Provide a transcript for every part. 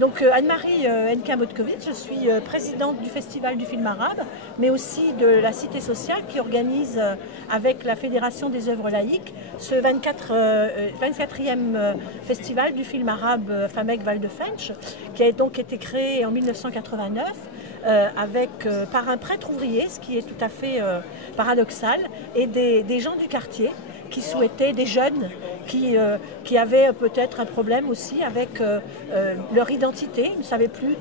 Donc Anne-Marie Enka-Motkovitch, je suis présidente du Festival du film arabe, mais aussi de la Cité sociale qui organise avec la Fédération des œuvres laïques ce 24e Festival du film arabe Famek Val de Fensch, qui a donc été créé en 1989 par un prêtre ouvrier, ce qui est tout à fait paradoxal, et des gens du quartier qui souhaitaient, des jeunes qui avaient peut-être un problème aussi avec leur identité. Ils ne savaient plus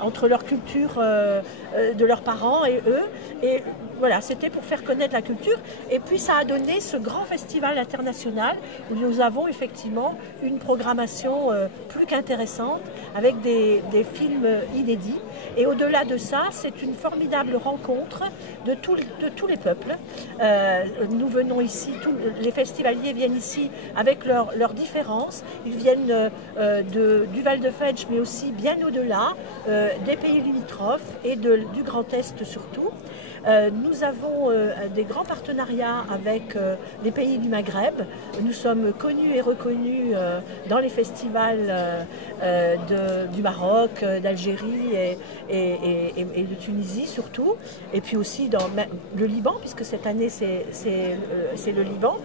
entre leur culture de leurs parents et eux. Et voilà, c'était pour faire connaître la culture. Et puis ça a donné ce grand festival international où nous avons effectivement une programmation plus qu'intéressante avec des films inédits. Et au-delà de ça, c'est une formidable rencontre de tous les peuples. Nous venons ici, les festivaliers viennent ici avec leurs différences. Ils viennent du Val de Fensch, mais aussi bien au-delà, des pays limitrophes et du Grand Est surtout. Nous avons des grands partenariats avec les pays du Maghreb. Nous sommes connus et reconnus dans les festivals du Maroc, d'Algérie et de Tunisie surtout. Et puis aussi dans le Liban, puisque cette année c'est le Liban.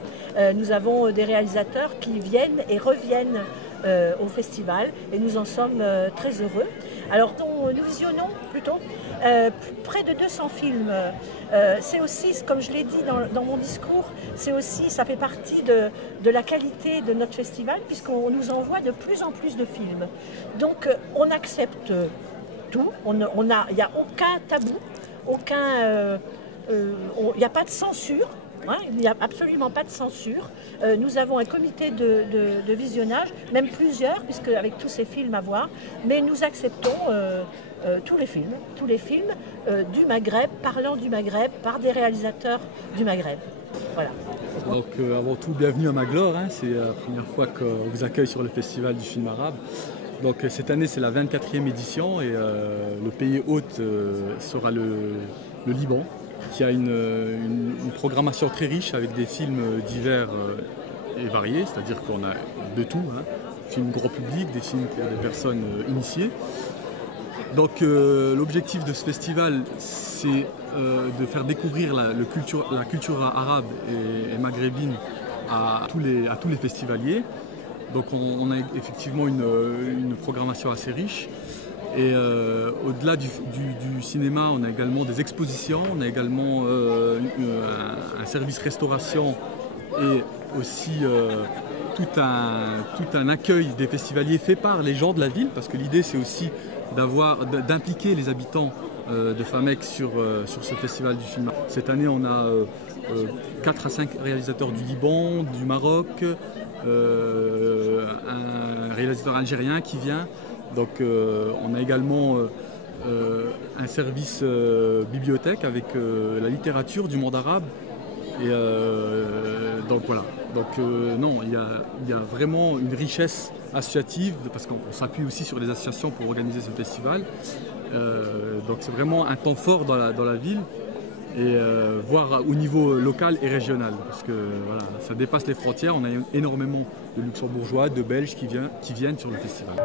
Nous avons des réalisateurs qui viennent et reviennent au festival et nous en sommes très heureux. Alors nous visionnons plutôt près de 200 films. C'est aussi, comme je l'ai dit dans mon discours, ça fait partie de la qualité de notre festival puisqu'on nous envoie de plus en plus de films. Donc on accepte tout, il n'y a aucun tabou, il n'y a pas de censure. Il n'y a absolument pas de censure. Nous avons un comité de visionnage, même plusieurs, puisque avec tous ces films à voir, mais nous acceptons tous les films du Maghreb, parlant du Maghreb, par des réalisateurs du Maghreb. Voilà. Donc avant tout, bienvenue à Maglor, c'est la première fois qu'on vous accueille sur le festival du film arabe. Donc cette année c'est la 24e édition et le pays hôte sera le Liban, qui a une programmation très riche avec des films divers et variés, c'est-à-dire qu'on a de tout, films grand public, des films pour des personnes initiées. Donc l'objectif de ce festival, c'est de faire découvrir la culture arabe et maghrébine à tous les festivaliers. Donc on a effectivement une programmation assez riche. Et au-delà du cinéma, on a également des expositions, on a également un service restauration et aussi tout un accueil des festivaliers fait par les gens de la ville, parce que l'idée c'est aussi d'impliquer les habitants de Famec sur ce festival du film. Cette année, on a 4 à 5 réalisateurs du Liban, du Maroc, un réalisateur algérien qui vient. Donc on a également un service bibliothèque avec la littérature du monde arabe. Et donc voilà. Donc non, il y a vraiment une richesse associative, parce qu'on s'appuie aussi sur les associations pour organiser ce festival. Donc c'est vraiment un temps fort dans la ville, et voire au niveau local et régional, parce que voilà, ça dépasse les frontières. On a énormément de Luxembourgeois, de Belges qui viennent sur le festival.